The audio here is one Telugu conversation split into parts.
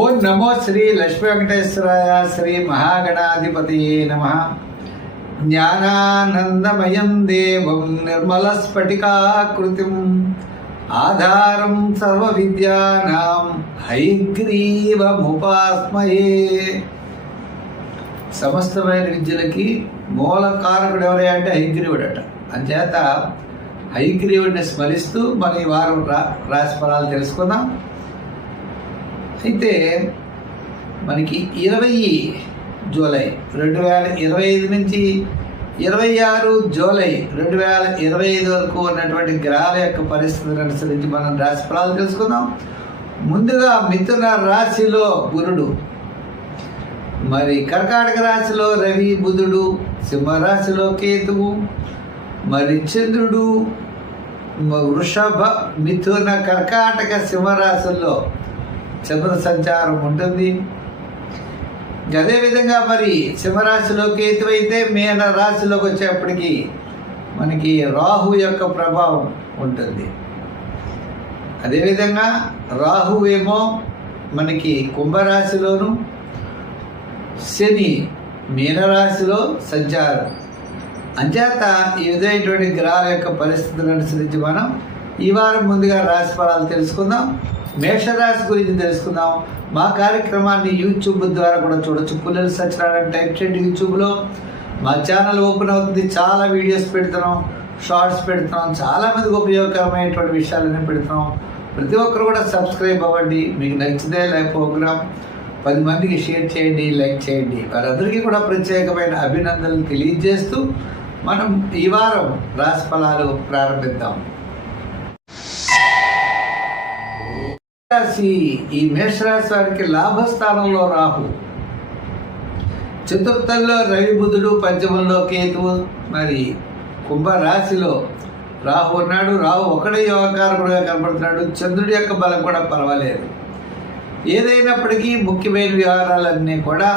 ఓం నమో శ్రీ లక్ష్మీ వెంకటేశ్వరాయ శ్రీ మహాగణాధిపతియే నమః. జ్ఞానానందమయం దేవం నిర్మలస్ఫటికాకృతిం ఆధారం సర్వ విద్యానాం హయగ్రీవముపాస్మయే. సమస్తమైన విద్యలకి మూల కారకుడు ఎవరే అంటే హయగ్రీవుడట. అంచేత హయగ్రీవుడిని స్మరిస్తూ మన ఈ వారం రాశి ఫలాలు తెలుసుకుందాం. అయితే మనకి 20 జూలై 2025 నుంచి 26 జూలై 2025 వరకు ఉన్నటువంటి గ్రహాల యొక్క పరిస్థితులను అనుసరించి మనం రాశి ఫలాలు తెలుసుకుందాం. ముందుగా మిథున రాశిలో గురుడు, మరి కర్కాటక రాశిలో రవి బుధుడు, సింహరాశిలో కేతువు, మరి చంద్రుడు, వృషభ మిథున కర్కాటక సింహరాశుల్లో చంద్ర సంచారం ఉంటుంది. అదేవిధంగా మరి సింహరాశిలో కేతు అయితే మీన రాశిలోకి వచ్చేప్పటికి మనకి రాహు యొక్క ప్రభావం ఉంటుంది. అదేవిధంగా రాహు ఏమో మనకి కుంభరాశిలోను, శని మీనరాశిలో సంచారం. అంచేత ఈ విధమైనటువంటి గ్రహాల యొక్క పరిస్థితులను అనుసరించి మనం ఈ వారం ముందుగా రాశి ఫలాలు తెలుసుకుందాం. మేషరాశి గురించి తెలుసుకుందాం. మా కార్యక్రమాన్ని యూట్యూబ్ ద్వారా కూడా చూడొచ్చు. పుల్లెల సత్యనారాయణ టైప్ చేయండి యూట్యూబ్లో. మా ఛానల్ ఓపెన్ అవుతుంది. చాలా వీడియోస్ పెడుతున్నాం, షార్ట్స్ పెడుతున్నాం, చాలామందికి ఉపయోగకరమైనటువంటి విషయాలన్నీ పెడుతున్నాం. ప్రతి ఒక్కరు కూడా సబ్స్క్రైబ్ అవ్వండి. మీకు నచ్చితే లైక్ ప్రోగ్రామ్ 10 మందికి షేర్ చేయండి, లైక్ చేయండి. వారందరికీ కూడా ప్రత్యేకమైన అభినందనలు తెలియజేస్తూ మనం ఈ వారం రాశి ఫలాలు ప్రారంభిద్దాం. ఈ మేషరాశి వారికి లాభస్థానంలో రాహు, చతుర్థంలో రవి బుధుడు, పంచమంలో కేతువు, మరి కుంభరాశిలో రాహు ఉన్నాడు. రాహు ఒకడే యోగకారకుడుగా కనబడుతున్నాడు. చంద్రుడి యొక్క బలం కూడా పర్వాలేదు. ఏదైనప్పటికీ ముఖ్యమైన వ్యవహారాలన్నీ కూడా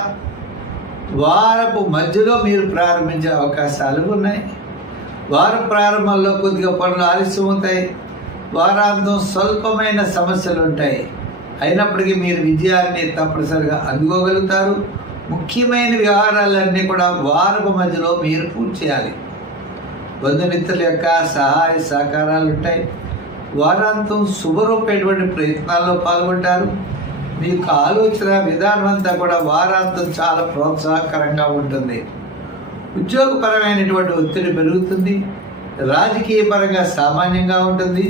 వారపు మధ్యలో మీరు ప్రారంభించే అవకాశాలు ఉన్నాయి. వారం ప్రారంభంలో కొద్దిగా పనులు ఆలస్యం అవుతాయి. వారాంతం స్వల్పమైన సమస్యలు ఉంటాయి. అయినప్పటికీ మీరు విజయాన్ని తప్పనిసరిగా అందుకోగలుగుతారు. ముఖ్యమైన వ్యవహారాలన్నీ కూడా వారపు మధ్యలో మీరు పూర్తి చేయాలి. బంధుమిత్రుల యొక్క సహాయ సహకారాలు ఉంటాయి. వారాంతం శుభరూపేటువంటి ప్రయత్నాల్లో పాల్గొంటారు. మీ యొక్క ఆలోచన విధానం అంతా కూడా వారాంతం చాలా ప్రోత్సాహకరంగా ఉంటుంది. ఉద్యోగపరమైనటువంటి ఒత్తిడి పెరుగుతుంది. రాజకీయ పరంగా సామాన్యంగా ఉంటుంది.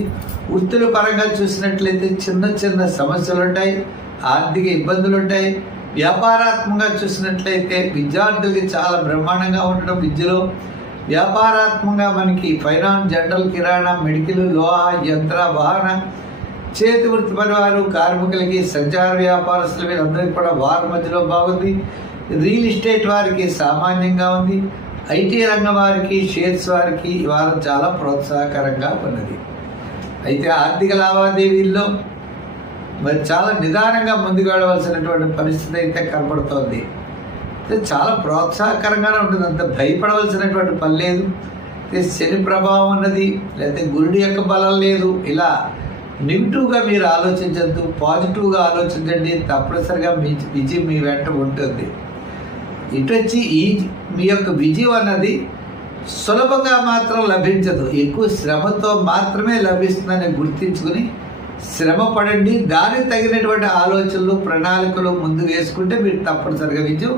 వృత్తుల పరంగా చూసినట్లయితే చిన్న చిన్న సమస్యలు ఉంటాయి, ఆర్థిక ఇబ్బందులు ఉంటాయి. వ్యాపారాత్మకంగా చూసినట్లయితే విద్యార్థులకి చాలా బ్రహ్మాండంగా ఉండడం. విద్యలో వ్యాపారాత్మకంగా మనకి ఫైనాన్స్, జనరల్, కిరాణా, మెడికల్, లోహ, యంత్ర, వాహన, చేతి వృత్తి పరివారు, కార్మికులకి, సంచార వ్యాపారస్తుల వీరందరికీ కూడా వారం మధ్యలో బాగుంది. రియల్ ఎస్టేట్ వారికి సామాన్యంగా ఉంది. ఐటీ రంగం వారికి, షేర్స్ వారికి ఈ వారం చాలా ప్రోత్సాహకరంగా ఉన్నది. అయితే ఆర్థిక లావాదేవీల్లో మరి చాలా నిదానంగా ముందుకు వెళ్ళవలసినటువంటి పరిస్థితి అయితే కనపడుతోంది. చాలా ప్రోత్సాహకరంగానే ఉంటుంది. అంత భయపడవలసినటువంటి పని లేదు. శని ప్రభావం ఉన్నది, లేకపోతే గురుడి యొక్క బలం లేదు. ఇలా నెగిటివ్గా మీరు ఆలోచించద్దు, పాజిటివ్గా ఆలోచించండి. తప్పనిసరిగా విజయం మీ వెంట ఉంటుంది. ఇటు వచ్చి మీ యొక్క విజయం అన్నది సులభంగా మాత్రం లభించదు. ఎక్కువ శ్రమతో మాత్రమే లభిస్తుందని గుర్తించుకుని శ్రమ పడండి. దానికి తగినటువంటి ఆలోచనలు, ప్రణాళికలు ముందు వేసుకుంటే మీరు తప్పనిసరిగా విజయం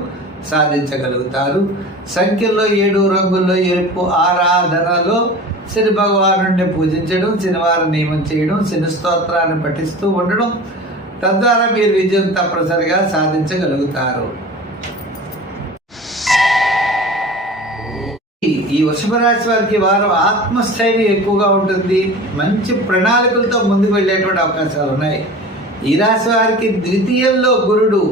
సాధించగలుగుతారు. సంఖ్యల్లో 7, రంగుల్లో ఎరుపు, ఆరాధనలో శని భగవానుడిని పూజించడం, శనివారం నియమం చేయడం, శని స్తోత్రాన్ని పఠిస్తూ ఉండడం, తద్వారా మీరు విజయం తప్పనిసరిగా సాధించగలుగుతారు. ఈ వృషభ రాశి వారికి వారం ఆత్మస్థైర్యం ఎక్కువగా ఉంటుంది. మంచి ప్రణాళికలతో ముందుకు వెళ్ళేటువంటి అవకాశాలు ఉన్నాయి. ఈ రాశి వారికి ద్వితీయంలో గురుడు,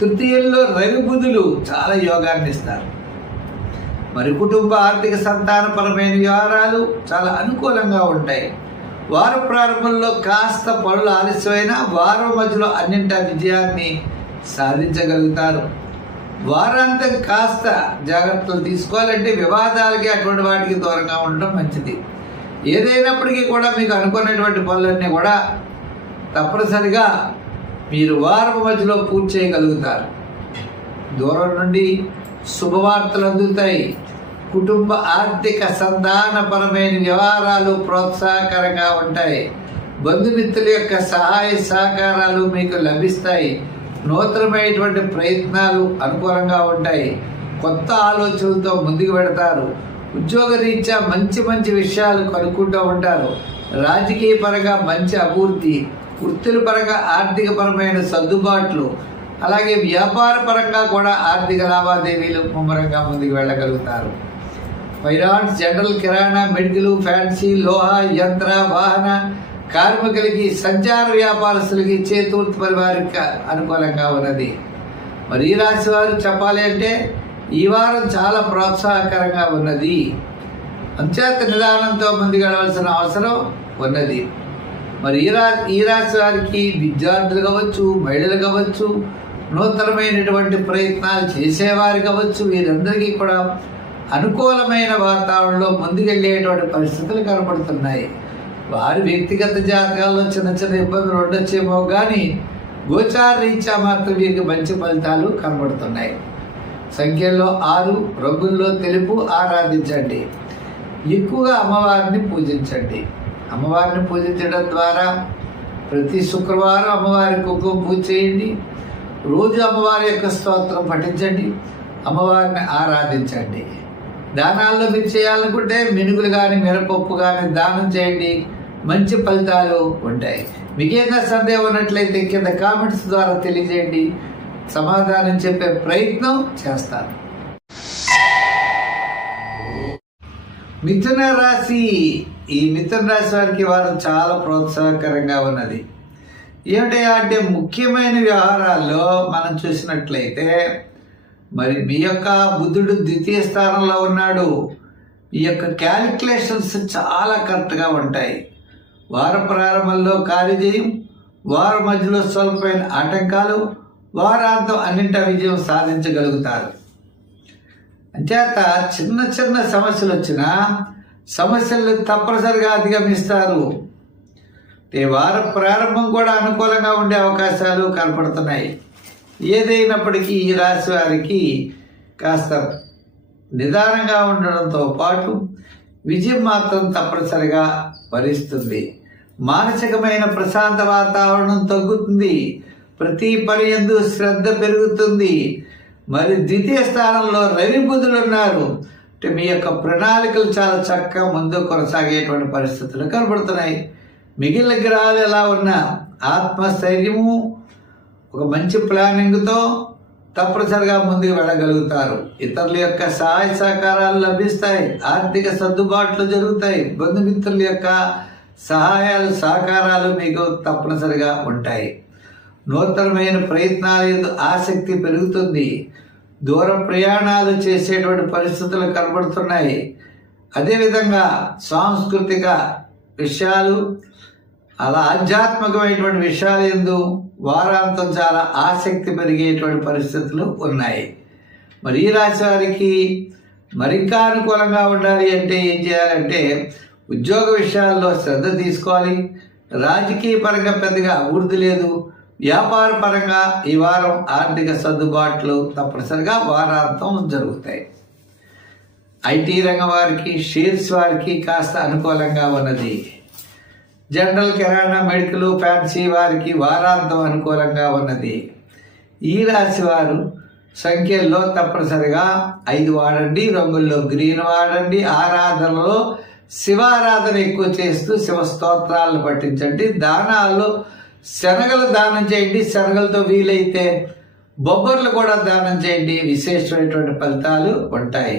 తృతీయంలో రవి బుధులు చాలా యోగాన్ని ఇస్తారు. మరి కుటుంబ, ఆర్థిక, సంతానపరమైన వ్యవహారాలు చాలా అనుకూలంగా ఉంటాయి. వారం ప్రారంభంలో కాస్త పనులు ఆలస్యమైన వారం మధ్యలో అన్నింటా విజయాన్ని సాధించగలుగుతారు. వారాంతం కాస్త జాగ్రత్తలు తీసుకోవాలంటే వివాదాలకి అటువంటి వాటికి దూరంగా ఉండడం మంచిది. ఏదైనప్పటికీ కూడా మీకు అనుకున్నటువంటి పనులన్నీ కూడా తప్పనిసరిగా మీరు వారం మధ్యలో పూర్తి చేయగలుగుతారు. దూరం నుండి శుభవార్తలు అందుతాయి. కుటుంబ ఆర్థిక సంధానపరమైన వ్యవహారాలు ప్రోత్సాహకరంగా ఉంటాయి. బంధుమిత్రుల యొక్క సహాయ సహకారాలు మీకు లభిస్తాయి. నూతనమైనటువంటి ప్రయత్నాలు అనుకూలంగా ఉంటాయి. కొత్త ఆలోచనలతో ముందుకు పెడతారు. ఉద్యోగ రీత్యా మంచి మంచి విషయాలు కనుక్కుంటూ ఉంటారు. రాజకీయ పరంగా మంచి అభివృద్ధి, వృత్తుల పరంగా ఆర్థిక పరమైన సర్దుబాట్లు, అలాగే వ్యాపార పరంగా కూడా ఆర్థిక లావాదేవీలు ముమ్మరంగా ముందుకు వెళ్ళగలుగుతారు. ఫైనాన్స్, జనరల్, కిరాణా, మెడికల్, ఫ్యాన్సీ, లోహ, యంత్ర, వాహన కార్మికులకి, సంచార వ్యాపారస్తులకి, చేతూర్తి వారికి అనుకూలంగా ఉన్నది. మరి ఈ రాశి వారు చెప్పాలి అంటే ఈ వారం చాలా ప్రోత్సాహకరంగా ఉన్నది. అంచేత నిదానంతో ముందుకు వెళ్ళవలసిన అవసరం ఉన్నది. మరి ఈ రాశి వారికి విద్యార్థులు కావచ్చు, మహిళలు కావచ్చు, నూతనమైనటువంటి ప్రయత్నాలు చేసేవారు కావచ్చు, వీరందరికీ కూడా అనుకూలమైన వాతావరణంలో ముందుకెళ్ళేటువంటి పరిస్థితులు కనబడుతున్నాయి. వారి వ్యక్తిగత జాతకాల్లో చిన్న చిన్న ఇబ్బందులు ఉండొచ్చేమో కానీ గోచార రీత్యా మాత్రం వీరికి మంచి ఫలితాలు కనబడుతున్నాయి. సంఖ్యల్లో 6, రంగుల్లో తెలుపు ఆరాధించండి. ఎక్కువగా అమ్మవారిని పూజించండి. అమ్మవారిని పూజించడం ద్వారా ప్రతి శుక్రవారం అమ్మవారి కుంకుమ పూజ చేయండి. రోజు అమ్మవారి యొక్క స్తోత్రం పఠించండి. అమ్మవారిని ఆరాధించండి. దానాల్లో మీరు చేయాలనుకుంటే మినుగులు కానీ మినపప్పు కానీ దానం చేయండి. మంచి ఫలితాలు ఉంటాయి. మీకేదైనా సందేహం ఉన్నట్లయితే కింద కామెంట్స్ ద్వారా తెలియజేయండి. సమాధానం చెప్పే ప్రయత్నం చేస్తాను. మిథున రాశి. ఈ మిథున రాశి వారికి వారు చాలా ప్రోత్సాహకరంగా ఉన్నది. ఏమిటి అంటే ముఖ్యమైన వ్యవహారాల్లో మనం చూసినట్లయితే మరి మీ యొక్క బుధుడు ద్వితీయ స్థానంలో ఉన్నాడు. ఈ యొక్క క్యాలిక్యులేషన్స్ చాలా కరెక్ట్గా ఉంటాయి. వార ప్రారంభంలో కార్యజయం, వార మధ్యలో స్వల్పమైన ఆటంకాలు, వారాంతం అన్నింటి విజయం సాధించగలుగుతారు. అంచేత చిన్న చిన్న సమస్యలు వచ్చినా సమస్యలు తప్పనిసరిగా అధిగమిస్తారు. వార ప్రారంభం కూడా అనుకూలంగా ఉండే అవకాశాలు కనపడుతున్నాయి. ఏదైనప్పటికీ ఈ రాశి వారికి కాస్త నిదానంగా ఉండడంతో పాటు విజయం మాత్రం తప్పనిసరిగా వరిస్తుంది. మానసికమైన ప్రశాంత వాతావరణం తగ్గుతుంది. ప్రతి పని యందు శ్రద్ధ పెరుగుతుంది. మరి ద్వితీయ స్థానంలో రవి బుధులు ఉన్నారు. అంటే మీ యొక్క ప్రణాళికలు చాలా చక్కగా ముందు కొనసాగేటువంటి పరిస్థితులు కనబడుతున్నాయి. మిగిలిన గ్రహాలు ఎలా ఉన్నా ఆత్మస్థైర్యము, ఒక మంచి ప్లానింగ్తో తప్పనిసరిగా ముందుకు వెళ్ళగలుగుతారు. ఇతరుల యొక్క సహాయ సహకారాలు లభిస్తాయి. ఆర్థిక సర్దుబాట్లు జరుగుతాయి. బంధుమిత్రుల యొక్క సహాయాలు సహకారాలు మీకు తప్పనిసరిగా ఉంటాయి. నూతనమైన ప్రయత్నాలు ఆసక్తి పెరుగుతుంది. దూర ప్రయాణాలు చేసేటువంటి పరిస్థితులు కనబడుతున్నాయి. అదేవిధంగా సాంస్కృతిక విషయాలు, అలా ఆధ్యాత్మికమైనటువంటి విషయాల యందు వారాంతం చాలా ఆసక్తి పెరిగేటువంటి పరిస్థితులు ఉన్నాయి. మరి ఈ రాశి వారికి మరింకా అనుకూలంగా ఉండాలి అంటే ఏం చేయాలంటే ఉద్యోగ విషయాల్లో శ్రద్ధ తీసుకోవాలి. రాజకీయ పరంగా పెద్దగా అభివృద్ధి లేదు. వ్యాపార పరంగా ఈ వారం ఆర్థిక సర్దుబాట్లు తప్పనిసరిగా వారాంతం జరుగుతాయి. ఐటీ రంగం వారికి, షేర్స్ వారికి కాస్త అనుకూలంగా ఉన్నది. జనరల్, కిరాణా, మెడికల్, ఫ్యాన్సీ వారికి వారాంతం అనుకూలంగా ఉన్నది. ఈ రాశి వారు సంఖ్యల్లో తప్పనిసరిగా 5 వాడండి. రంగుల్లో గ్రీన్ వాడండి. ఆరాధనలో శివారాధన ఎక్కువ చేస్తూ శివ స్తోత్రాలను పఠించండి. దానాల్లో శనగలు దానం చేయండి. శనగలతో వీలైతే బొబ్బర్లు కూడా దానం చేయండి. విశేషమైనటువంటి ఫలితాలు ఉంటాయి.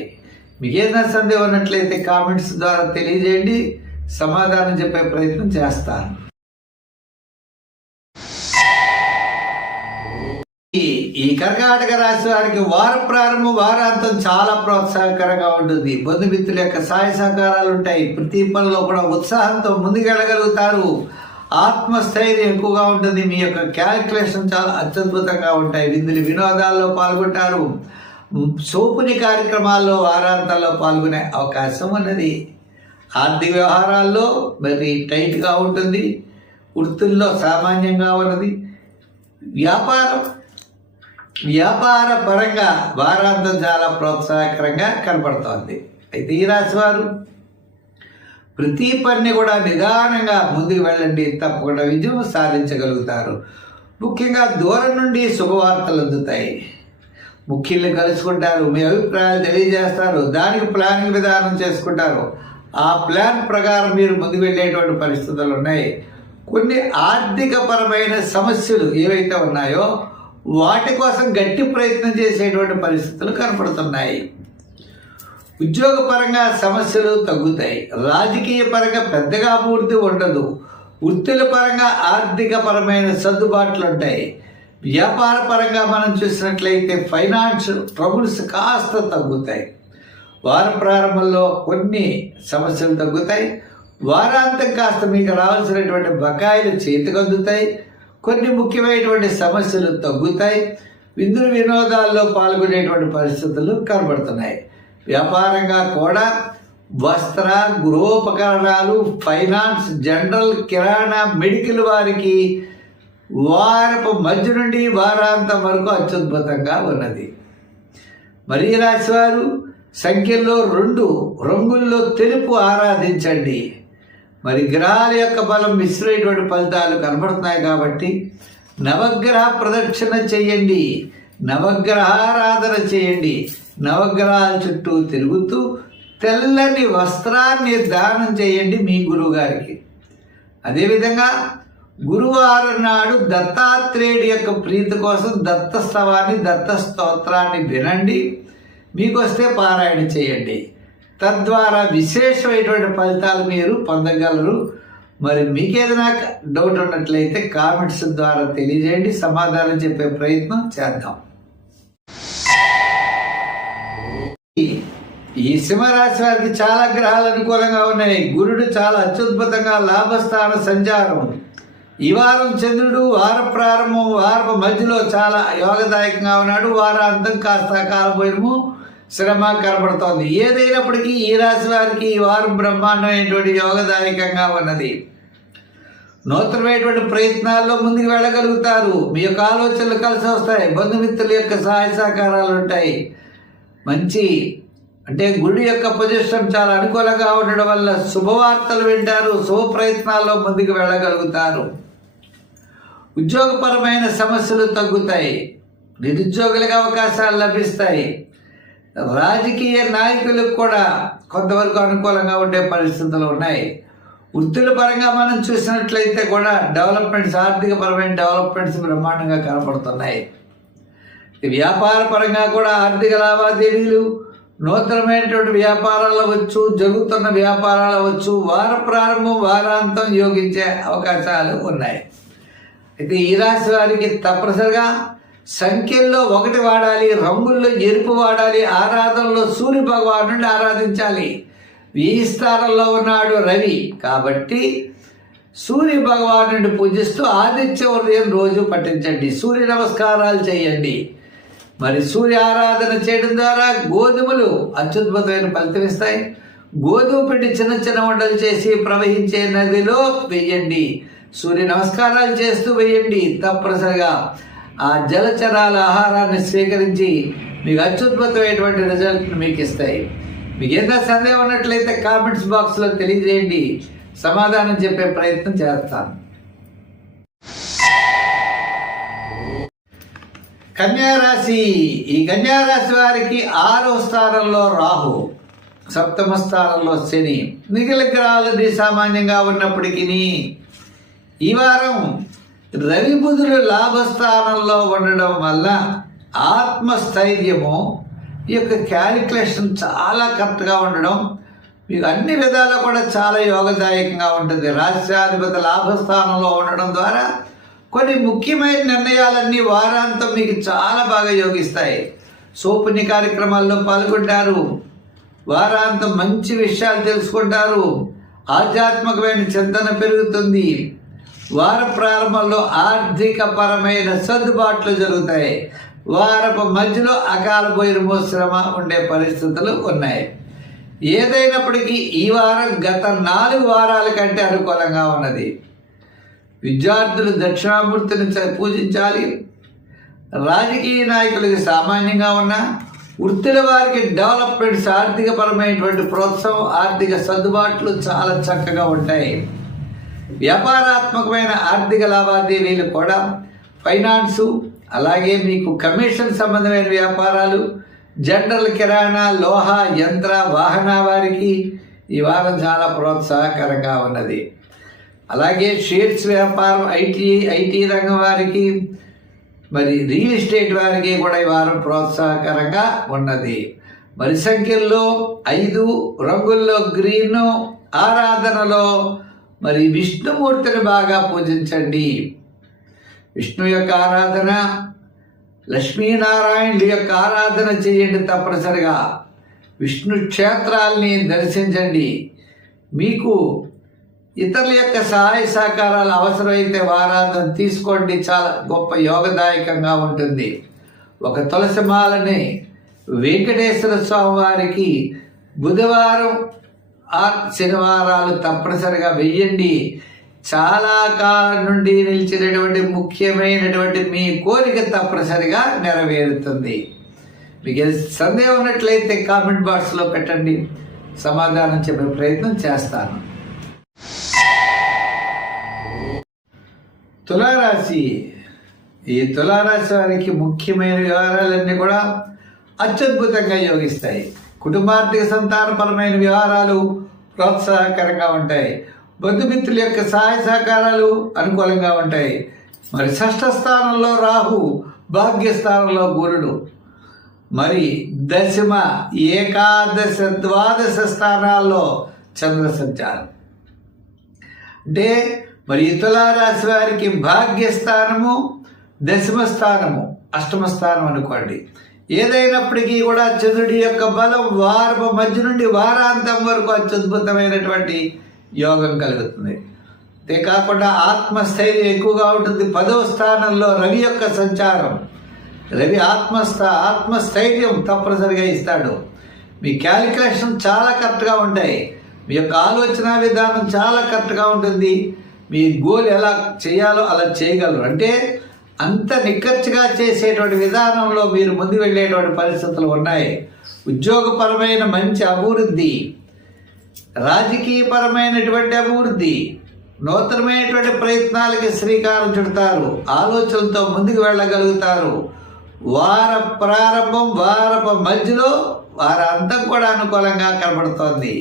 మీకు ఏదైనా సందేహం ఉన్నట్లయితే కామెంట్స్ ద్వారా తెలియజేయండి. సమాధానం చెప్పే ప్రయత్నం చేస్తాను. ఈ కర్కాటక రాశి వారికి వార ప్రారంభం వారాంతం చాలా ప్రోత్సాహకరంగా ఉంటుంది. బంధుమిత్రుల యొక్క సహాయ సహకారాలు ఉంటాయి. ప్రతి పనిలో కూడా ఉత్సాహంతో ముందుకెళ్ళగలుగుతారు. ఆత్మస్థైర్యం ఎక్కువగా ఉంటుంది. మీ యొక్క క్యాలిక్యులేషన్ చాలా అత్యద్భుతంగా ఉంటాయి. విందులు వినోదాల్లో పాల్గొంటారు. సోపుని కార్యక్రమాల్లో వారాంతాల్లో పాల్గొనే అవకాశం ఉన్నది. ఆర్థిక వ్యవహారాల్లో మరి టైట్గా ఉంటుంది. వృత్తుల్లో సామాన్యంగా ఉన్నది. వ్యాపార పరంగా వారాంతం చాలా ప్రోత్సాహకరంగా కనపడుతోంది. అయితే ఈ రాశి వారు ప్రతి పని కూడా నిదానంగా ముందుకు వెళ్ళండి, తప్పకుండా విజయం సాధించగలుగుతారు. ముఖ్యంగా దూరం నుండి శుభవార్తలు అందుతాయి. ముఖ్యుల్ని కలుసుకుంటారు, మీ అభిప్రాయాలు తెలియజేస్తారు, దానికి ప్లానింగ్ విధానం చేసుకుంటారు. ఆ ప్లాన్ ప్రకారం మీరు ముందుకు వెళ్ళేటువంటి పరిస్థితులు ఉన్నాయి. కొన్ని ఆర్థికపరమైన సమస్యలు ఏవైతే ఉన్నాయో వాటి కోసం గట్టి ప్రయత్నం చేసేటువంటి పరిస్థితులు కనపడుతున్నాయి. ఉద్యోగపరంగా సమస్యలు తగ్గుతాయి. రాజకీయ పరంగా పెద్దగా అభివృద్ధి ఉండదు. వృత్తుల పరంగా ఆర్థిక పరమైన సర్దుబాట్లు ఉంటాయి. వ్యాపార పరంగా మనం చూసినట్లయితే ఫైనాన్షియల్ ట్రబుల్స్ కాస్త తగ్గుతాయి. వారం ప్రారంభంలో కొన్ని సమస్యలు తగ్గుతాయి. వారాంతం కాస్త మీకు రావాల్సినటువంటి బకాయిలు చేతికి అందుతాయి. కొన్ని ముఖ్యమైనటువంటి సమస్యలు తగ్గుతాయి. విందులు వినోదాల్లో పాల్గొనేటువంటి పరిస్థితులు కనబడుతున్నాయి. వ్యాపారంగా కూడా వస్త్ర, గృహోపకరణాలు, ఫైనాన్స్, జనరల్, కిరాణా, మెడికల్ వారికి వారపు మధ్య నుండి వారాంతం వరకు అత్యద్భుతంగా ఉన్నది. మరి రాశి వారు సంఖ్యల్లో 2 రంగుల్లో తెలుపు ఆరాధించండి. మరి గ్రహాల యొక్క బలం మిశ్రమైనటువంటి ఫలితాలు కనబడుతున్నాయి కాబట్టి నవగ్రహ ప్రదక్షిణ చేయండి, నవగ్రహారాధన చేయండి. నవగ్రహాల చుట్టూ తిరుగుతూ తెల్లని వస్త్రాన్ని దానం చేయండి మీ గురువు గారికి. అదేవిధంగా గురువారం నాడు దత్తాత్రేయుడి యొక్క ప్రీతి కోసం దత్తస్తవాన్ని, దత్త స్తోత్రాన్ని వినండి. మీకు వస్తే పారాయణ చేయండి. తద్వారా విశేషమైనటువంటి ఫలితాలు మీరు పొందగలరు. మరి మీకేదైనా డౌట్ ఉన్నట్లయితే కామెంట్స్ ద్వారా తెలియజేయండి, సమాధానం చెప్పే ప్రయత్నం చేద్దాం. ఈ సింహరాశి వారికి చాలా గ్రహాలు అనుకూలంగా ఉన్నాయి. గురుడు చాలా అత్యద్భుతంగా లాభస్థాన సంచారం. ఈ వారం చంద్రుడు వార ప్రారంభం, వారపు మధ్యలో చాలా యోగదాయకంగా ఉన్నాడు. వారాంతం కాస్త కాలపోయినము శ్రమ కనబడుతోంది. ఏదైనప్పటికీ ఈ రాశి వారికి ఈ వారం బ్రహ్మాండమైనటువంటి యోగదాయకంగా ఉన్నది. నూతనమైనటువంటి ప్రయత్నాల్లో ముందుకు వెళ్ళగలుగుతారు. మీ యొక్క ఆలోచనలు కలిసి వస్తాయి. బంధుమిత్రుల యొక్క సహాయ సహకారాలు ఉంటాయి. మంచి అంటే గుడి యొక్క పొజిషన్ చాలా అనుకూలంగా ఉండడం వల్ల శుభవార్తలు వింటారు. శుభ ప్రయత్నాల్లో ముందుకు వెళ్ళగలుగుతారు. ఉద్యోగపరమైన సమస్యలు తగ్గుతాయి. నిరుద్యోగులకు అవకాశాలు లభిస్తాయి. రాజకీయ నాయకులకు కూడా కొంతవరకు అనుకూలంగా ఉండే పరిస్థితులు ఉన్నాయి. వృత్తుల పరంగా మనం చూసినట్లయితే కూడా డెవలప్మెంట్స్, ఆర్థికపరమైన డెవలప్మెంట్స్ బ్రహ్మాండంగా కనపడుతున్నాయి. వ్యాపార పరంగా కూడా ఆర్థిక లావాదేవీలు, నూతనమైనటువంటి వ్యాపారాలు అవ్వచ్చు, జరుగుతున్న వ్యాపారాలు అవ్వచ్చు, వార ప్రారంభం వారాంతం యోగించే అవకాశాలు ఉన్నాయి. అయితే ఈ రాశి వారికి తప్పనిసరిగా సంఖ్యల్లో 1 వాడాలి, రంగుల్లో ఎరుపు వాడాలి. ఆరాధనలో సూర్య భగవానుడిని ఆరాధించాలి. ఈ స్థానంలో ఉన్నాడు రవి కాబట్టి సూర్య భగవానుడిని పూజిస్తూ ఆదిత్య ఉదయం రోజు పఠించండి. సూర్య నమస్కారాలు చేయండి. మరి సూర్య ఆరాధన చేయడం ద్వారా గోధుమలు అత్యద్భుతమైన ఫలితం ఇస్తాయి. గోధుమ పిండి చిన్న చిన్న వంటలు చేసి ప్రవహించే నదిలో వేయండి. సూర్య నమస్కారాలు చేస్తూ వేయండి. తప్పనిసరిగా ఆ జలచరాల ఆహారాన్ని స్వీకరించి మీకు అత్యద్భుతమైనటువంటి రిజల్ట్ మీకు ఇస్తాయి. మీకు ఏదైనా సందేహం ఉన్నట్లయితే కామెంట్స్ బాక్స్లో తెలియజేయండి, సమాధానం చెప్పే ప్రయత్నం చేస్తాను. కన్యారాశి. ఈ కన్యారాశి వారికి 6వ స్థానంలో రాహు, 7వ స్థానంలో శని. మిగిలిన గ్రహాలు సామాన్యంగా ఉన్నప్పటికీ ఈ వారం రవి బుధులు లాభస్థానంలో ఉండడం వల్ల ఆత్మస్థైర్యము, ఈ యొక్క క్యాలిక్యులేషన్ చాలా కరెక్ట్గా ఉండడం మీకు అన్ని విధాలా కూడా చాలా యోగదాయకంగా ఉంటుంది. రాష్ట్రాధిపతి లాభస్థానంలో ఉండడం ద్వారా కొన్ని ముఖ్యమైన నిర్ణయాలన్నీ వారాంతం మీకు చాలా బాగా యోగిస్తాయి. సోపుణ్య కార్యక్రమాల్లో పాల్గొంటారు. వారాంతం మంచి విషయాలు తెలుసుకుంటారు. ఆధ్యాత్మికమైన చింతన పెరుగుతుంది. వార ప్రారంభంలో ఆర్థిక పరమైన సర్దుబాట్లు జరుగుతాయి. వారపు మధ్యలో అకాల భైరవ శ్రమ ఉండే పరిస్థితులు ఉన్నాయి. ఏదైనప్పటికీ ఈ వారం గత 4 వారాల కంటే అనుకూలంగా ఉన్నది. విద్యార్థులు దక్షిణామూర్తిని పూజించాలి. రాజకీయ నాయకులకి సామాన్యంగా ఉన్న వృత్తుల వారికి డెవలప్మెంట్స్, ఆర్థికపరమైనటువంటి ప్రోత్సాహం, ఆర్థిక సర్దుబాట్లు చాలా చక్కగా ఉంటాయి. వ్యాపారాత్మకమైన ఆర్థిక లావాదేవీలు కూడా, ఫైనాన్సు, అలాగే మీకు కమిషన్ సంబంధమైన వ్యాపారాలు, జనరల్, కిరాణా, లోహ, యంత్ర, వాహన వారికి ఈ వారం చాలా ప్రోత్సాహకరంగా ఉన్నది. అలాగే షేర్స్ వ్యాపారం, ఐటీ రంగం వారికి, మరి రియల్ ఎస్టేట్ వారికి కూడా ఈ వారం ప్రోత్సాహకరంగా ఉన్నది. మరి సంఖ్యల్లో 5, రంగుల్లో గ్రీన్, ఆరాధనలో మరి విష్ణుమూర్తిని బాగా పూజించండి. విష్ణు యొక్క ఆరాధన, లక్ష్మీనారాయణుల యొక్క ఆరాధన చేయండి. తప్పనిసరిగా విష్ణు క్షేత్రాల్ని దర్శించండి. మీకు ఇతరుల యొక్క సహాయ సహకారాలు అవసరమైతే వారాధన తీసుకోండి, చాలా గొప్ప యోగదాయకంగా ఉంటుంది. ఒక తులసి మాలని వెంకటేశ్వర స్వామి వారికి బుధవారం, శనివారాలు తప్పనిసరిగా వెయ్యండి. చాలా కాలం నుండి నిలిచినటువంటి ముఖ్యమైనటువంటి మీ కోరిక తప్పనిసరిగా నెరవేరుతుంది. మీకు సందేహం ఉన్నట్లయితే కామెంట్ బాక్స్లో పెట్టండి, సమాధానం చెప్పే ప్రయత్నం చేస్తాను. తులారాశి. ఈ తులారాశి వారికి ముఖ్యమైన వ్యవహారాలన్నీ కూడా అత్యద్భుతంగా యోగిస్తాయి. కుటుంబార్థిక సంతానపరమైన వ్యవహారాలు ప్రోత్సాహకరంగా ఉంటాయి. బంధుమిత్రుల యొక్క సహాయ సహకారాలు అనుకూలంగా ఉంటాయి. మరి 6వ స్థానంలో రాహు, భాగ్యస్థానంలో గురుడు, మరి 10వ, ఏకాదశ, ద్వాదశ స్థానాల్లో చంద్ర సంచారం. అంటే మరి తులారాశి వారికి భాగ్యస్థానము, 10వ స్థానము, 8వ స్థానం అనుకోండి. ఏదైనప్పటికీ కూడా చంద్రుడి యొక్క బలం వారపు మధ్య నుండి వారాంతం వరకు అత్యద్భుతమైనటువంటి యోగం కలుగుతుంది. అంతేకాకుండా ఆత్మస్థైర్యం ఎక్కువగా ఉంటుంది. 10వ స్థానంలో రవి యొక్క సంచారం. రవి ఆత్మస్థైర్యం తప్పనిసరిగా ఇస్తాడు. మీ క్యాలిక్యులేషన్ చాలా కరెక్ట్గా ఉంటాయి. మీ యొక్క ఆలోచన విధానం చాలా కరెక్ట్గా ఉంటుంది. మీ గోల్ ఎలా చేయాలో అలా చేయగలరు. అంటే అంత నిక్కచ్చిగా చేసేటువంటి విధానంలో మీరు ముందు వెళ్ళేటువంటి పరిస్థితులు ఉన్నాయి. ఉద్యోగపరమైన మంచి అభివృద్ధి, రాజకీయపరమైనటువంటి అభివృద్ధి, నూతనమైనటువంటి ప్రయత్నాలకి శ్రీకారం చుడతారు. ఆలోచనలతో ముందుకు వెళ్ళగలుగుతారు. వార ప్రారంభం, వారపు మధ్యలో వారాంతం కూడా అనుకూలంగా కనబడుతోంది.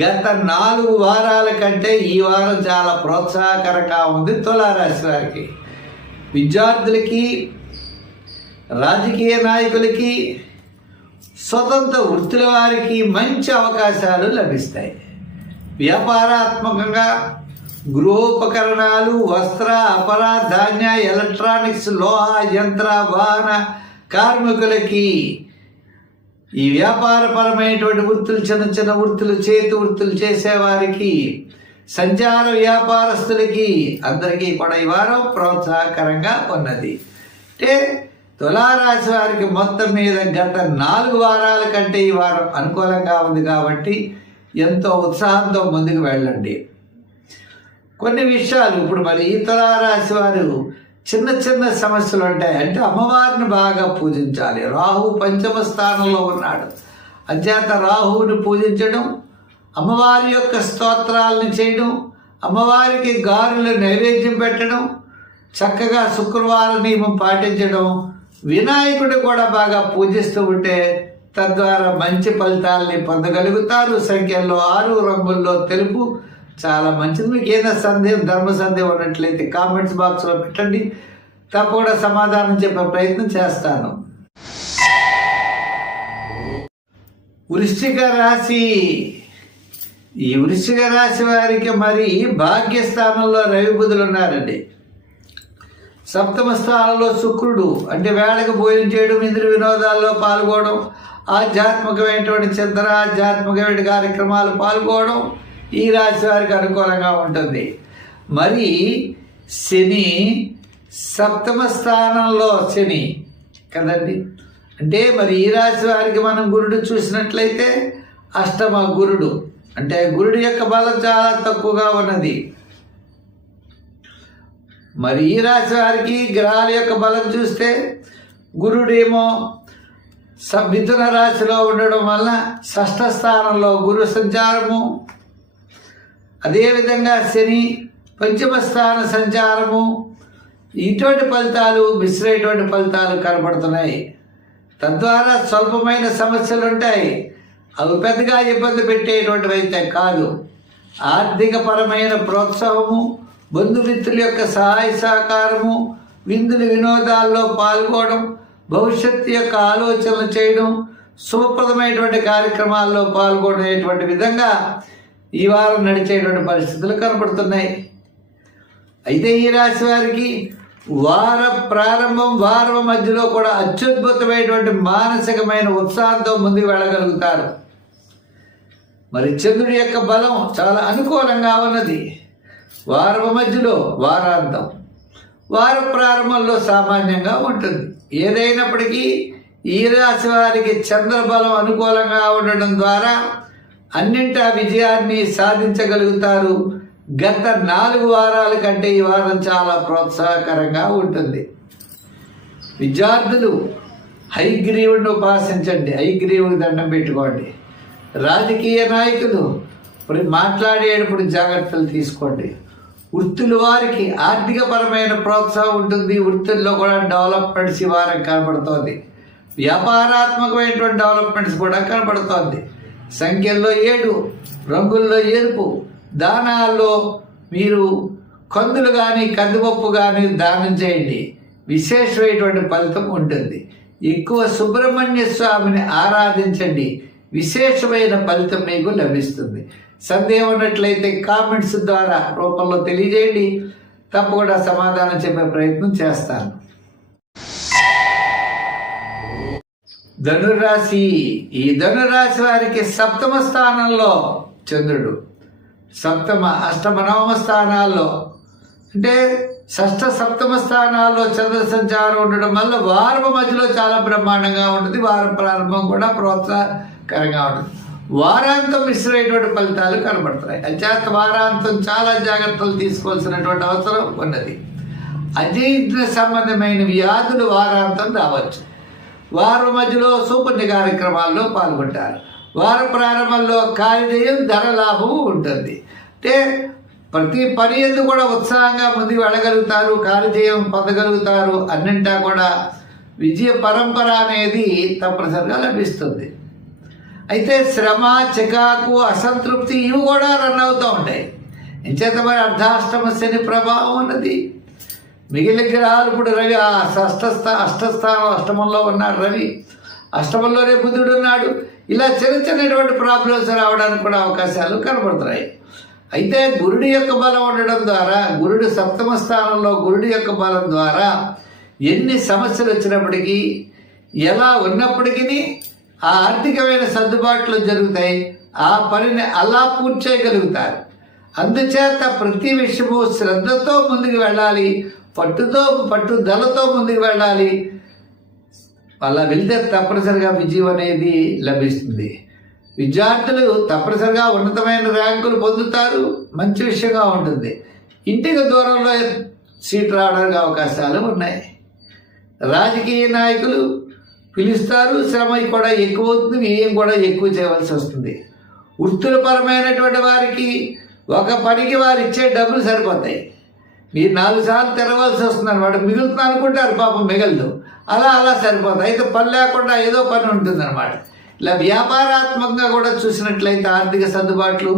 గత 4 వారాల కంటే ఈ వారం చాలా ప్రోత్సాహకరంగా ఉంది తులారాశి వారికి. విద్యార్థులకి, రాజకీయ నాయకులకి, స్వతంత్ర వృత్తుల వారికి మంచి అవకాశాలు లభిస్తాయి. వ్యాపారాత్మకంగా గృహోపకరణాలు, వస్త్ర, అపర, ధాన్య, ఎలక్ట్రానిక్స్, లోహ, యంత్ర, వాహన కార్మికులకి, ఈ వ్యాపారపరమైనటువంటి వృత్తులు, చిన్న వృత్తులు, చేతి వృత్తులు చేసేవారికి, సంచార వ్యాపారస్తులకి అందరికీ కూడా ఈ వారం ప్రోత్సాహకరంగా ఉన్నది. అంటే తులారాశి వారికి మొత్తం మీద గత 4 వారాల కంటే ఈ వారం అనుకూలంగా ఉంది. కాబట్టి ఎంతో ఉత్సాహంతో ముందుకు వెళ్ళండి. కొన్ని విషయాలు ఇప్పుడు మరి ఈ తులారాశి వారు చిన్న సమస్యలు ఉంటాయి. అంటే అమ్మవారిని బాగా పూజించాలి. రాహు 5వ స్థానంలో ఉన్నాడు. అంచేత రాహువుని పూజించడం, అమ్మవారి యొక్క స్తోత్రాలను చేయడం, అమ్మవారికి గారెలు నైవేద్యం పెట్టడం, చక్కగా శుక్రవార నియమం పాటించడం, వినాయకుడు కూడా బాగా పూజిస్తూ ఉంటే తద్వారా మంచి ఫలితాలని పొందగలుగుతారు. సంఖ్యల్లో 6, రంగుల్లో తెలుపు చాలా మంచిది. మీకు ఏదైనా సందేహం, ధర్మ సందేహం ఉన్నట్లయితే కామెంట్స్ బాక్స్లో పెట్టండి, తప్పకుండా సమాధానం చెప్పే ప్రయత్నం చేస్తాను. వృశ్చిక రాశి. ఈ వృశ్చిక రాశి వారికి మరి భాగ్యస్థానంలో రవి బుధులు ఉన్నారండి. 7వ స్థానంలో శుక్రుడు. అంటే వేళకు భోజనం చేయడం, ఇంద్రియ వినోదాల్లో పాల్గొనడం, ఆధ్యాత్మికమైనటువంటి చింతన, ఆధ్యాత్మికమైన కార్యక్రమాలు పాల్గొనడం ఈ రాశి వారికి అనుకూలంగా ఉంటుంది. మరి శని 7వ స్థానంలో శని కదండి. అంటే మరి ఈ రాశి వారికి మనం గురుడు చూసినట్లయితే 8వ గురుడు. అంటే గురుడు యొక్క బలం చాలా తక్కువగా ఉన్నది. మరి ఈ రాశి వారికి గ్రహాల యొక్క బలం చూస్తే గురుడేమో మిథున రాశిలో ఉండడం వల్ల షష్ఠ స్థానంలో గురు సంచారము, అదేవిధంగా శని పంచమ స్థాన సంచారము, ఇటువంటి ఫలితాలు మిశ్రమైనటువంటి ఫలితాలు కనబడుతున్నాయి. తద్వారా స్వల్పమైన సమస్యలు ఉంటాయి, అవి పెద్దగా ఇబ్బంది పెట్టేటువంటివి అయితే కాదు. ఆర్థిక పరమైన ప్రోత్సాహము, బంధుమిత్రుల యొక్క సహాయ సహకారము, విందులు వినోదాల్లో పాల్గొనడం, భవిష్యత్తు యొక్క ఆలోచనలు చేయడం, శుభప్రదమైనటువంటి కార్యక్రమాల్లో పాల్గొనేటువంటి విధంగా ఈ వారం నడిచేటువంటి పరిస్థితులు కనపడుతున్నాయి. అయితే ఈ రాశి వారికి వార ప్రారంభం వారం మధ్యలో కూడా అత్యద్భుతమైనటువంటి మానసికమైన ఉత్సాహంతో ముందుకు వెళ్ళగలుగుతారు. మరి చంద్రుడి యొక్క బలం చాలా అనుకూలంగా ఉన్నది. వారం మధ్యలో వారాంతం, వార ప్రారంభంలో సామాన్యంగా ఉంటుంది. ఏదైనప్పటికీ ఈ రాశి వారికి చంద్రబలం అనుకూలంగా ఉండడం ద్వారా అన్నింటా విజయాన్ని సాధించగలుగుతారు. గత 4 వారాల కంటే ఈ వారం చాలా ప్రోత్సాహకరంగా ఉంటుంది. విద్యార్థులు హైగ్రీవుడిని ఉపాసించండి, హైగ్రీవుడి దండం పెట్టుకోండి. రాజకీయ నాయకులు మాట్లాడేటప్పుడు జాగ్రత్తలు తీసుకోండి. వృత్తుల వారికి ఆర్థికపరమైన ప్రోత్సాహం ఉంటుంది. వృత్తుల్లో కూడా డెవలప్మెంట్స్ ఈ వారం కనబడుతోంది. వ్యాపారాత్మకమైనటువంటి డెవలప్మెంట్స్ కూడా కనబడుతోంది. సంఖ్యల్లో 7, రంగుల్లో ఎరుపు, దానాల్లో మీరు కందులు కానీ కందిపప్పు కానీ దానం చేయండి, విశేషమైనటువంటి ఫలితం ఉంటుంది. ఎక్కువ సుబ్రహ్మణ్య స్వామిని ఆరాధించండి, విశేషమైన ఫలితం మీకు లభిస్తుంది. సందేహం ఉన్నట్లయితే కామెంట్స్ ద్వారా రూపంలో తెలియజేయండి, తప్పకుండా సమాధానం చెప్పే ప్రయత్నం చేస్తాను. ధనురాశి. ఈ ధనురాశి వారికి సప్తమ స్థానంలో చంద్రుడు, సప్తమ అష్టమ నవమ స్థానాల్లో అంటే షష్ఠ సప్తమ స్థానాల్లో చంద్ర సంచారం ఉండడం వల్ల వారం మధ్యలో చాలా బ్రహ్మాండంగా ఉంటుంది. వారం ప్రారంభం కూడా ప్రోత్సాహకరంగా ఉంటుంది. వారాంతం మిశ్రమైనటువంటి ఫలితాలు కనబడుతున్నాయి. అంచేత వారాంతం చాలా జాగ్రత్తలు తీసుకోవాల్సినటువంటి అవసరం ఉన్నది. అజీర్ణ సంబంధమైన వ్యాధులు వారాంతం రావచ్చు. వారం మధ్యలో సూపర్ని కార్యక్రమాల్లో పాల్గొంటారు. వార ప్రారంభంలో కార్యజయం, ధన లాభము ఉంటుంది. అంటే ప్రతి పని ఎందుకు కూడా ఉత్సాహంగా ముందుకు వెళ్ళగలుగుతారు, కార్యజయం పొందగలుగుతారు. అన్నింటా కూడా విజయ పరంపర అనేది తప్పనిసరిగా లభిస్తుంది. అయితే శ్రమ, చికాకు, అసంతృప్తి ఇవి కూడా రన్ అవుతూ ఉంటాయి. ఎంచేత మరి అర్ధాష్టమ శని ప్రభావం ఉన్నది. మిగిలిన గ్రహాలు ఇప్పుడు రవి అష్టమంలో ఉన్నాడు. రవి అష్టమంలోనే బుధుడు ఉన్నాడు. ఇలా చిన్నటువంటి ప్రాబ్లమ్స్ రావడానికి కూడా అవకాశాలు కనబడుతున్నాయి. అయితే గురుడి యొక్క బలం ఉండడం ద్వారా, గురుడు సప్తమ స్థానంలో గురుడి యొక్క బలం ద్వారా ఎన్ని సమస్యలు వచ్చినప్పటికీ, ఎలా ఉన్నప్పటికీ ఆ ఆర్థికమైన సర్దుబాట్లు జరుగుతాయి. ఆ పనిని అలా పూర్తి చేయగలుగుతారు. అందుచేత ప్రతి విషయము శ్రద్ధతో ముందుకు వెళ్ళాలి, పట్టుదలతో ముందుకు వెళ్ళాలి. అలా వెళ్తే తప్పనిసరిగా విజయం అనేది లభిస్తుంది. విద్యార్థులు తప్పనిసరిగా ఉన్నతమైన ర్యాంకులు పొందుతారు, మంచి విషయంగా ఉంటుంది. ఇంటికి దూరంలో సీట్ రావడానికి అవకాశాలు ఉన్నాయి. రాజకీయ నాయకులు పిలుస్తారు, శ్రమ కూడా ఎక్కువ అవుతుంది, వ్యయం కూడా ఎక్కువ చేయవలసి వస్తుంది. వృత్తుల పరమైనటువంటి వారికి ఒక పనికి వారు ఇచ్చే డబ్బులు సరిపోతాయి. మీరు 4 సార్లు తిరగవలసి వస్తుంది అనమాట. మిగులుతుంది అనుకుంటారు, పాపం మిగలదు. అలా సరిపోతుంది. అయితే పని లేకుండా ఏదో పని ఉంటుంది అనమాట. ఇలా వ్యాపారాత్మకంగా కూడా చూసినట్లయితే ఆర్థిక సర్దుబాట్లు,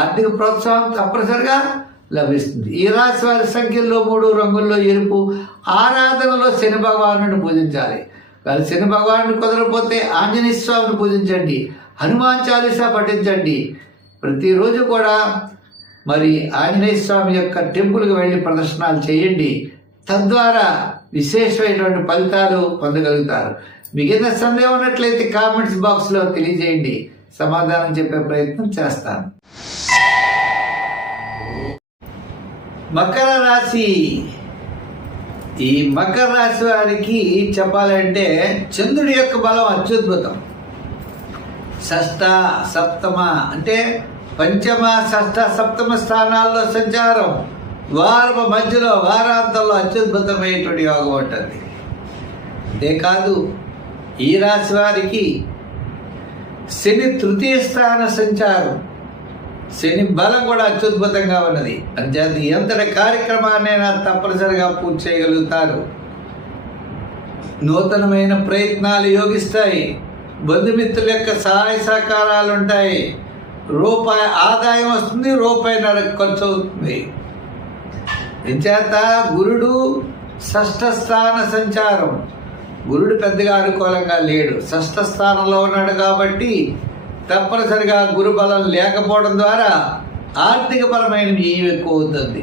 ఆర్థిక ప్రోత్సాహం తప్పనిసరిగా లభిస్తుంది. ఈ రాశి వారి సంఖ్యల్లో 3, రంగుల్లో ఎరుపు. ఆరాధనలో శని భగవానుడిని పూజించాలి. వాళ్ళు శని భగవానుడిని కుదరకపోతే ఆంజనేయ స్వామిని పూజించండి, హనుమాన్ చాలీసా పఠించండి. ప్రతిరోజు కూడా మరి ఆంజనేయ స్వామి యొక్క టెంపుల్కి వెళ్ళి ప్రదర్శనలు చేయండి. తద్వారా విశేషమైనటువంటి ఫలితాలు పొందగలుగుతారు. మిగతా సందేహం ఉన్నట్లయితే కామెంట్స్ బాక్స్లో తెలియజేయండి, సమాధానం చెప్పే ప్రయత్నం చేస్తాను. మకర రాశి. ఈ మకర రాశి వారికి చెప్పాలంటే చంద్రుడి యొక్క బలం అత్యద్భుతం. షష్ఠ సప్తమ అంటే పంచమ, షష్ఠ, సప్తమ స్థానాల్లో సంచారం, వారం మధ్యలో వారాంతంలో అత్యద్భుతమైనటువంటి యోగం ఉంటుంది. అంతేకాదు ఈ రాశి వారికి శని తృతీయ స్థాన సంచారం, శని బలం కూడా అత్యద్భుతంగా ఉన్నది. అంతేత ఎంతటి కార్యక్రమాన్నైనా తప్పనిసరిగా పూర్తి చేయగలుగుతారు. నూతనమైన ప్రయత్నాలు యోగిస్తాయి. బంధుమిత్రుల యొక్క సహాయ సహకారాలు ఉంటాయి. రూపాయి ఆదాయం వస్తుంది, రూపాయిన్నర ఖర్చు అవుతుంది. ఇంచేత గురుడు షష్ఠ స్థాన సంచారం. గురుడు పెద్దగా అనుకూలంగా లేడు, షష్ఠ స్థానంలో ఉన్నాడు. కాబట్టి తప్పనిసరిగా గురు బలం లేకపోవడం ద్వారా ఆర్థికపరమైన వ్యయం ఎక్కువ అవుతుంది.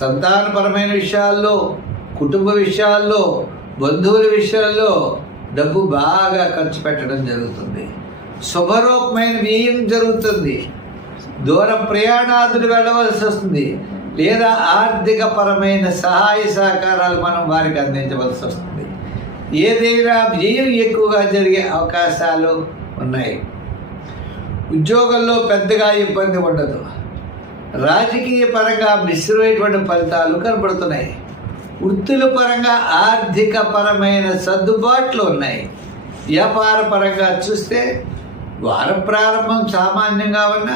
సంతానపరమైన విషయాల్లో, కుటుంబ విషయాల్లో, బంధువుల విషయాల్లో డబ్బు బాగా ఖర్చు పెట్టడం జరుగుతుంది. శుభరూపమైన వ్యయం జరుగుతుంది. దూర ప్రయాణాదులు వెళ్ళవలసి వస్తుంది, లేదా ఆర్థిక పరమైన సహాయ సహకారాలు మనం వారికి అందించవలసి వస్తుంది. ఏదైనా వ్యయం ఎక్కువగా జరిగే అవకాశాలు ఉన్నాయి. ఉద్యోగంలో పెద్దగా ఇబ్బంది ఉండదు. రాజకీయ పరంగా మిశ్రమైనటువంటి ఫలితాలు కనబడుతున్నాయి. వృత్తుల పరంగా ఆర్థిక పరమైన సర్దుబాట్లు ఉన్నాయి. వ్యాపార పరంగా చూస్తే వార ప్రారంభం సామాన్యంగా ఉన్న,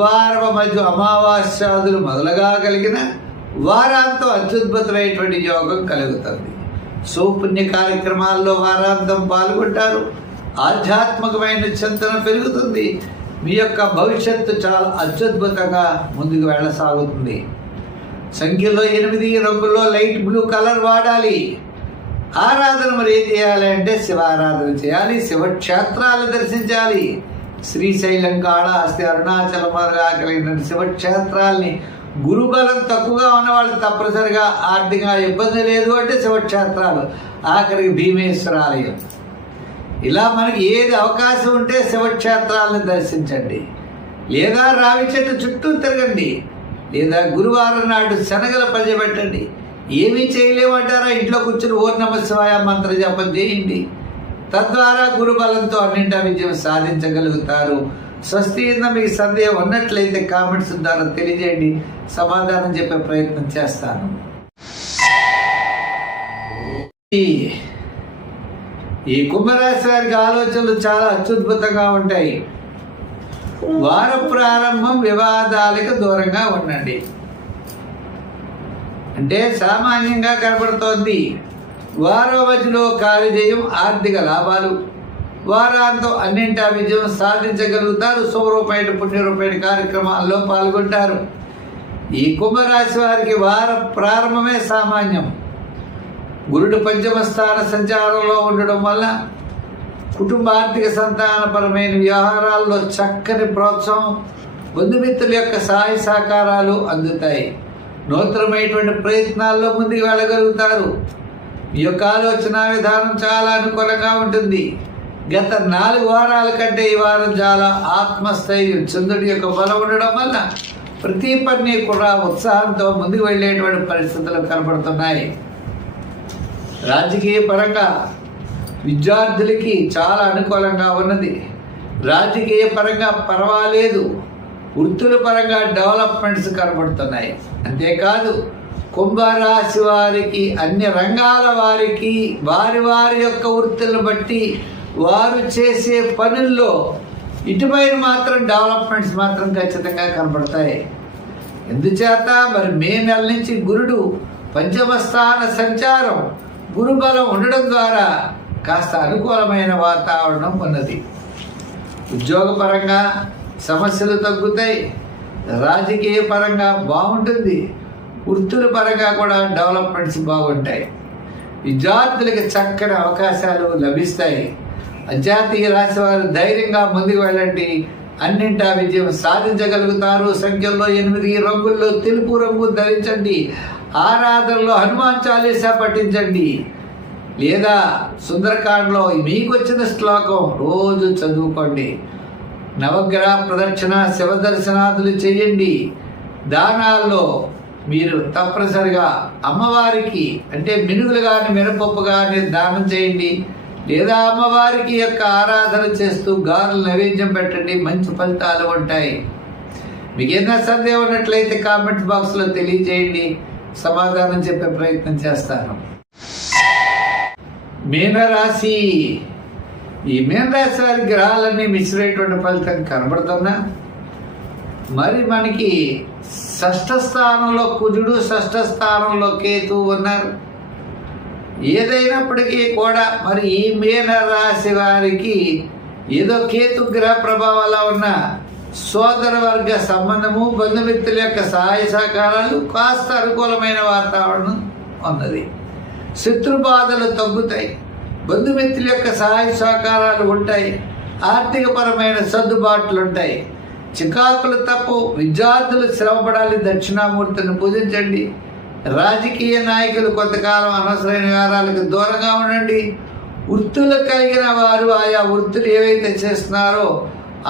వారం మధ్య అమావాస్యాదులు మొదలుగా కలిగిన వారాంతం అత్యద్భుతమైనటువంటి యోగం కలుగుతుంది. సౌపుణ్య కార్యక్రమాల్లో వారాంతం పాల్గొంటారు. ఆధ్యాత్మికమైన చింతన పెరుగుతుంది. మీ యొక్క భవిష్యత్తు చాలా అత్యద్భుతంగా ముందుకు వెళ్ళసాగుతుంది. సంఖ్యలో 8, రంగుల్లో లైట్ బ్లూ కలర్ వాడాలి. ఆరాధన మరి ఏం చేయాలి అంటే శివారాధన చేయాలి, శివక్షేత్రాలు దర్శించాలి. శ్రీశైలం, కాళహస్తి, అరుణాచలం కలిగిన శివక్షేత్రాల్ని, గురుబలం తక్కువగా ఉన్నవాళ్ళు తప్పనిసరిగా ఆర్థికంగా ఇబ్బంది లేదు అంటే శివక్షేత్రాలు, ఆఖరికి భీమేశ్వరాలయం, ఇలా మనకి ఏది అవకాశం ఉంటే శివక్షేత్రాలను దర్శించండి. లేదా రావి చెట్టు చుట్టూ తిరగండి, లేదా గురువారం నాడు శనగల పంచబెట్టండి. ఏమీ చేయలేమంటారా? ఇంట్లో కూర్చుని ఓం నమః శివాయ మంత్ర జపం చేయండి. తద్వారా గురుబలంతో అన్నింటా విజయం సాధించగలుగుతారు. స్వస్తి మీకు సందేహం ఉన్నట్లయితే కామెంట్స్ ద్వారా తెలియజేయండి, సమాధానం చెప్పే ప్రయత్నం చేస్తాను. ఈ కుంభరాశి వారికి ఆలోచనలు చాలా అత్యద్భుతంగా ఉంటాయి. వార ప్రారంభం వివాదాలకు దూరంగా ఉండండి. అంటే సామాన్యంగా కనబడుతోంది. వారో మధ్యలో కార్యజయం, ఆర్థిక లాభాలు, వారాంతం అన్నింటా విజయం సాధించగలుగుతారు. శుభరూపాయట పుణ్యరూపాయట కార్యక్రమాల్లో పాల్గొంటారు. ఈ కుంభరాశి వారికి వార ప్రారంభమే సామాన్యం. గురుడు పంచమ స్థాన సంచారంలో ఉండడం వల్ల కుటుంబ ఆర్థిక సంతానపరమైన వ్యవహారాల్లో చక్కని ప్రోత్సాహం, బంధుమిత్రుల యొక్క సహాయ సహకారాలు అందుతాయి. నూతనమైనటువంటి ప్రయత్నాల్లో ముందుకు వెళ్ళగలుగుతారు. ఈ యొక్క ఆలోచన విధానం చాలా అనుకూలంగా ఉంటుంది. గత 4 వారాల కంటే ఈ వారం చాలా ఆత్మస్థైర్యం, చంద్రుడి యొక్క బలం ఉండడం వల్ల ప్రతి పని కూడా ఉత్సాహంతో ముందుకు వెళ్ళేటువంటి పరిస్థితులు కనబడుతున్నాయి. రాజకీయ పరంగా విద్యార్థులకి చాలా అనుకూలంగా ఉన్నది. రాజకీయ పరంగా పర్వాలేదు. వృత్తుల పరంగా డెవలప్మెంట్స్ కనబడుతున్నాయి. అంతేకాదు కుంభరాశి వారికి, అన్ని రంగాల వారికి వారి వారి యొక్క వృత్తులను బట్టి వారు చేసే పనుల్లో ఇటుపైన మాత్రం డెవలప్మెంట్స్ మాత్రం ఖచ్చితంగా కనబడతాయి. ఎందుచేత మరి మే నెల నుంచి గురుడు పంచమ స్థాన సంచారం, గురుబలం ఉండడం ద్వారా కాస్త అనుకూలమైన వాతావరణం ఉన్నది. ఉద్యోగపరంగా సమస్యలు తగ్గుతాయి. రాజకీయ పరంగా బాగుంటుంది. వృత్తుల పరంగా కూడా డెవలప్మెంట్స్ బాగుంటాయి. విద్యార్థులకి చక్కని అవకాశాలు లభిస్తాయి. అంతర్జాతీయ రాశి వారు ధైర్యంగా ముందుకు వెళ్ళండి, అన్నింటా విజయం సాధించగలుగుతారు. సంఖ్యల్లో 8, రంగుల్లో తెలుపు రంగు ధరించండి. ఆరాధనలో హనుమాన్ చాలీసా పఠించండి, లేదా సుందరకాండలో మీకు వచ్చిన శ్లోకం రోజు చదువుకోండి. నవగ్రహ ప్రదక్షిణ, శివ దర్శనాదులు చేయండి. దానాల్లో మీరు తప్పనిసరిగా అమ్మవారికి అంటే మినుగులు కానీ మినపప్పు కానీ దానం చేయండి, లేదా అమ్మవారికి యొక్క ఆరాధన చేస్తూ గారెలు నైవేద్యం పెట్టండి. మంచి ఫలితాలు ఉంటాయి. మీకు ఏదైనా సందేహం ఉన్నట్లయితే కామెంట్ బాక్స్లో తెలియజేయండి, సమాధానం చెప్పే ప్రయత్నం చేస్తాను. మీనరాశి. ఈ మీనరాశి వారి గ్రహాలన్నీ మిశ్రమైనటువంటి ఫలితం కనబడుతున్నా మరి మనకి షష్ఠ స్థానంలో కుజుడు, షష్ఠ స్థానంలో కేతువు ఉన్నారు. ఏదైనప్పటికీ కూడా మరి ఈ మీనరాశి వారికి ఏదో కేతు గ్రహ ప్రభావాల ఉన్న సోదర వర్గ సంబంధము, బంధుమిత్రుల యొక్క సహాయ సహకారాలు, కాస్త అనుకూలమైన వాతావరణం ఉన్నది. శత్రు బాధలు తగ్గుతాయి, బంధుమిత్రుల యొక్క సహాయ సహకారాలు ఉంటాయి, ఆర్థికపరమైన సర్దుబాట్లు ఉంటాయి. చికాకులు తప్పు. విద్యార్థులు శ్రమపడాలి, దక్షిణామూర్తిని పూజించండి. రాజకీయ నాయకులు కొంతకాలం అనవసరమైన వ్యవహారాలకు దూరంగా ఉండండి. వృత్తులు కలిగిన వారు ఆయా వృత్తులు ఏవైతే చేస్తున్నారో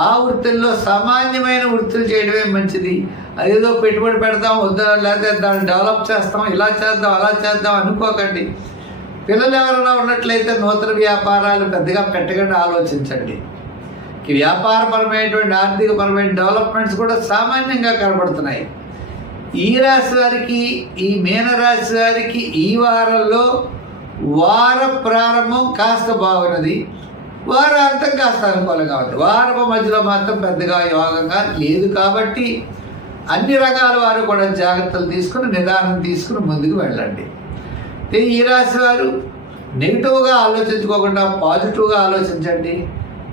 ఆ వృత్తుల్లో సామాన్యమైన వృత్తులు చేయడమే మంచిది. అదేదో పెట్టుబడి పెడతాం వద్దా, లేకపోతే దాన్ని డెవలప్ చేస్తాం, ఇలా చేద్దాం అలా చేద్దాం అనుకోకండి. పిల్లలు ఎవరైనా ఉన్నట్లయితే నూతన వ్యాపారాలు పెద్దగా పెట్టకుండా ఆలోచించండి. వ్యాపారపరమైనటువంటి ఆర్థికపరమైన డెవలప్మెంట్స్ కూడా సామాన్యంగా కనబడుతున్నాయి. ఈ రాశి వారికి, ఈ మీనరాశి వారికి ఈ వారంలో వార ప్రారంభం కాస్త బాగున్నది, వారాంతం కాస్త అనుకూలంగా ఉంది. వారం మధ్యలో మాత్రం పెద్దగా యోగంగా లేదు. కాబట్టి అన్ని రకాల వారు కూడా జాగ్రత్తలు తీసుకుని, నిదానం తీసుకుని ముందుకు వెళ్ళండి. ఈ రాశి వారు నెగిటివ్గా ఆలోచించుకోకుండా పాజిటివ్గా ఆలోచించండి,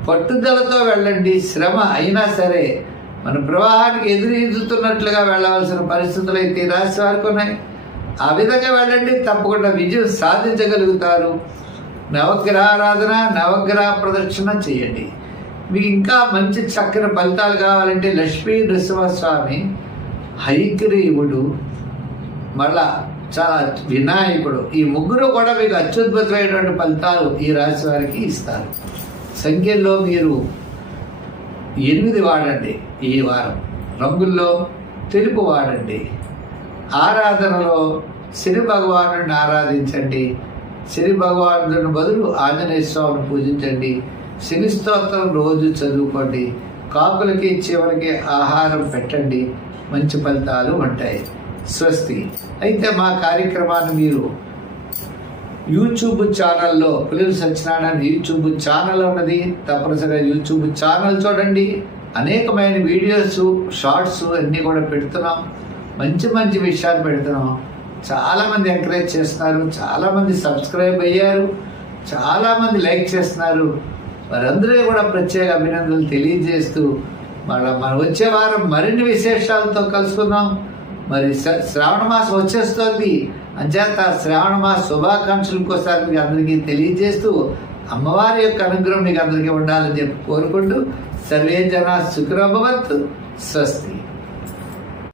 పట్టుదలతో వెళ్ళండి. శ్రమ అయినా సరే మన ప్రవాహానికి ఎదురుతున్నట్లుగా వెళ్ళవలసిన పరిస్థితులు అయితే ఈ రాశి వారికి ఉన్నాయి. ఆ విధంగా వెళ్ళండి, తప్పకుండా విజయం సాధించగలుగుతారు. నవగ్రహారాధన, నవగ్రహ ప్రదక్షిణ చేయండి. మీకు ఇంకా మంచి చక్కని ఫలితాలు కావాలంటే లక్ష్మీ నృసింహస్వామి, హైగ్రీవుడు, మళ్ళా చాలా వినాయకుడు, ఈ ముగ్గురు కూడా మీకు అత్యద్భుతమైనటువంటి ఫలితాలు ఈ రాశి వారికి ఇస్తారు. సంఖ్యల్లో మీరు 8 వాడండి. ఈ వారం రంగుల్లో తెలుపు వాడండి. ఆరాధనలో శని భగవానుడిని ఆరాధించండి. శని భగవానుడిని బదులు ఆంజనేయ స్వామిని పూజించండి. శని స్తోత్రం రోజు చదువుకోండి. కాకులకి చీమలకి ఆహారం పెట్టండి. మంచి ఫలితాలు ఉంటాయి. స్వస్తి. అయితే మా కార్యక్రమాన్ని మీరు యూట్యూబ్ ఛానల్లో, పుల్లెల సత్యనారాయణ యూట్యూబ్ ఛానల్ ఉన్నది, తప్పనిసరిగా యూట్యూబ్ ఛానల్ చూడండి. అనేకమైన వీడియోస్, షార్ట్స్ అన్నీ కూడా పెడుతున్నాం. మంచి మంచి విషయాలు పెడుతున్నాం. చాలామంది ఎంకరేజ్ చేస్తున్నారు, చాలామంది సబ్స్క్రైబ్ అయ్యారు, చాలామంది లైక్ చేస్తున్నారు. వారందరూ కూడా ప్రత్యేక అభినందనలు తెలియజేస్తూ మనం వచ్చే వారం మరిన్ని విశేషాలతో కలుసుకుందాం. మరి శ్రావణ మాసం వచ్చేస్తోంది. అంచేత శ్రావణ మాస శుభాకాంక్షలు ఇంకోసారి మీకు అందరికీ తెలియజేస్తూ అమ్మవారి యొక్క అనుగ్రహం మీకు అందరికీ ఉండాలని చెప్పి కోరుకుంటూ సర్వే జనా సుఖినో భవంతు. స్వస్తి.